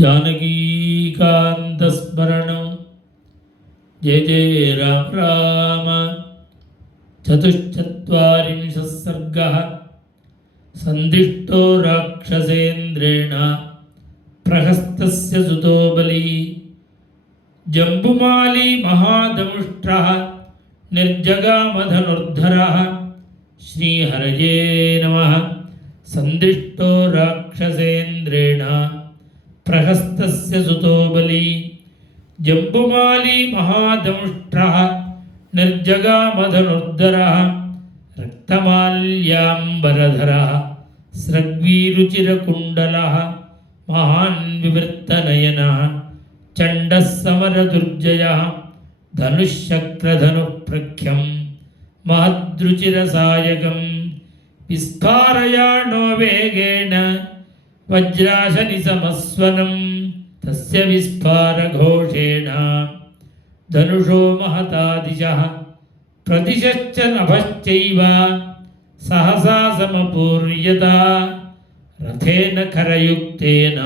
जानकीकान्तस्मरणं जय जय राम राम। चतुश्चत्वारिंशः सर्गः। सन्दिष्टो राक्षसेन्द्रेण प्रहस्तस्य सुतो बली। जम्बुमाली महादंष्ट्रः निर्जगामधनुर्धरः। श्रीहरये नमः। सन्दिष्टो राक्षसेन्द्रेण प्रहस्तस्य सुतो बली। जम्बुमाली महादंष्ट्रः निर्जगामधनुर्धरः। रक्तमाल्याम्बरधरः स्रग्वीरुचिरकुण्डलः महान् विवृत्तनयनः चण्डः समरदुर्जयः। धनुःशक्रधनुःप्रख्यं महद्रुचिरसायकं विस्फारयाणो वेगेन वज्राशनिसमस्वनं। तस्य विस्फारघोषेण धनुषो महता दिशः प्रदिशश्च नभश्चैव सहसा समपूर्यता। रथेन खरयुक्तेन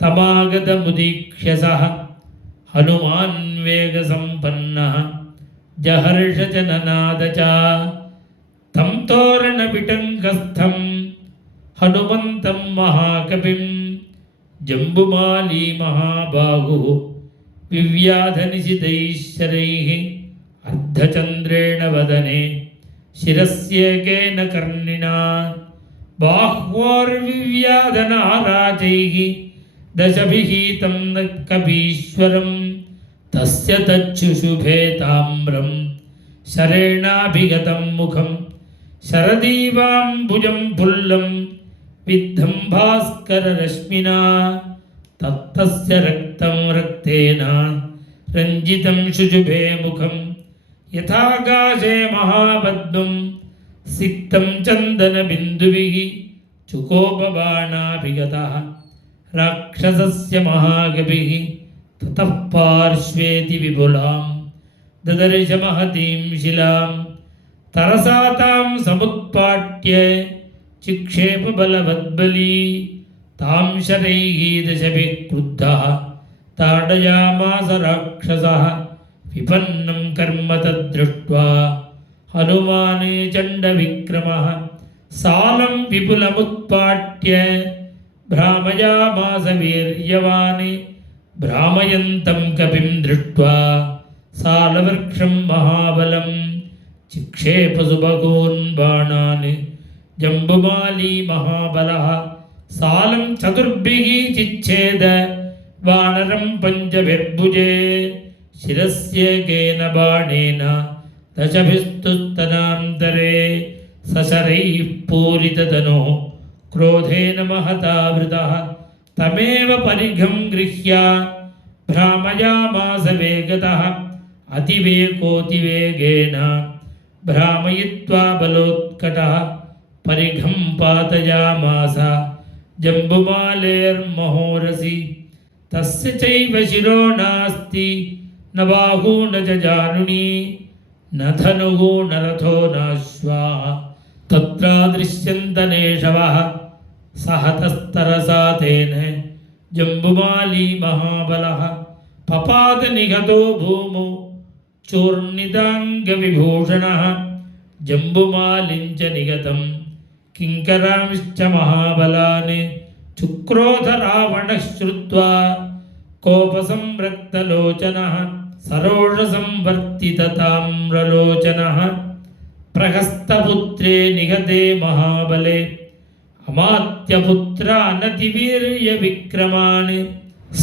तमागतमुदीक्ष्य सः हनुमान् वेगसम्पन्नः जहर्ष च ननाद च। तं तोरणपिटङ्कस्थं हनुमन्तं महाकपिं जम्बुमाली महाबाहुः विव्याधनिशितैः शरैः। अर्धचन्द्रेण वदने शिरस्येकेन कर्णिना बाह्वोर्विव्याधनाराजैः दशभिः तं कपीश्वरं। तस्य तच्छुशुभे ताम्रं शरेणाभिगतं मुखं शरदीवाम्बुजं पुल्लं विद्धं भास्कररश्मिना। तप्तस्य रक्तं रक्तेन रञ्जितं शुशुभे मुखं यथाकाशे महापद्मं सिक्तं चन्दनबिन्दुभिः। चुकोपबाणाभिगतः राक्षसस्य महाकपिः ततः पार्श्वेति विपुलां ददर्श महतीं शिलां। तरसा तां समुत्पाट्य चिक्षेपबलवद्बली। तां शरैः दशभिः क्रुद्धः ताडयामास राक्षसः। विपन्नं कर्म तद्दृष्ट्वा हनुमाने चण्डविक्रमः सालं विपुलमुत्पाट्य भ्रामयामास वीर्यवान्। भ्रामयन्तं कपिं दृष्ट्वा सालवृक्षं महाबलं चिक्षेपसुभगोन् बाणान्। जम्बुमाली महाबलः सालं चतुर्भिः चिच्छेद वानरं पञ्चभिर्भुजे। शिरस्येकेन बाणेन दशभिस्तु स्तनान्तरे। सशरैः पूरिततनुः क्रोधेन महतावृतः तमेव परिघं गृह्य भ्रामयामास वेगतः। अतिवेगोतिवेगेन भ्रामयित्वा बलोत्कटः परिघं पातयामास जम्बुमालेर्महोरसि। तस्य चैव शिरो नास्ति न बाहू न च जानुनी न धनुः न रथो नाश्वाः तत्रादृश्यन्तनेषवः। सहतस्तरसा तेन जम्बुमाली महाबलः पपात निहतो भूमौ चूर्णिताङ्गविभूषणः। जम्बुमालिं च निगतं किङ्करांश्च महाबलान्। चुक्रोध रावणः श्रुत्वा कोपसंरक्तलोचनः सरोषसंवर्तितताम्रलोचनः। प्रहस्तपुत्रे निहते महाबले अमात्यपुत्रानतिवीर्यविक्रमान्।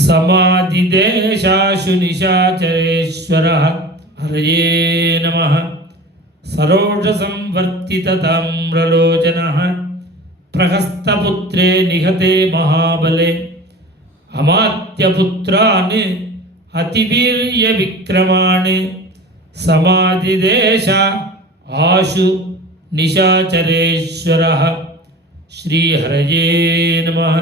समाधिदेशाशु निशाचरेश्वरः हरये नमः। सरोषसंवर्तितताम्रलोचनः प्रहस्तपुत्रे निहते महाबले अमात्यपुत्रान् अतिवीर्यविक्रमान्। समाधिदेश आशु निशाचरेश्वरः श्रीहरये नमः।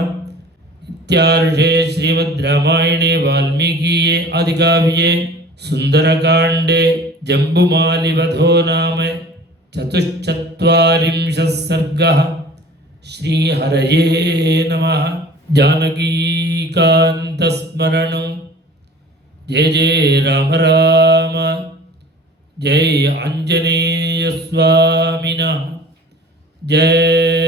इत्यार्षे श्रीमद् रामायणे वाल्मीकीये आदिकाव्ये सुन्दरकाण्डे जम्बुमालिवधो नाम चतुश्चत्वारिंशः सर्गः। श्रीहरये नमः। जानकीकान्तस्मरणं जय जय राम राम जय आञ्जनेयस्वामिनः जय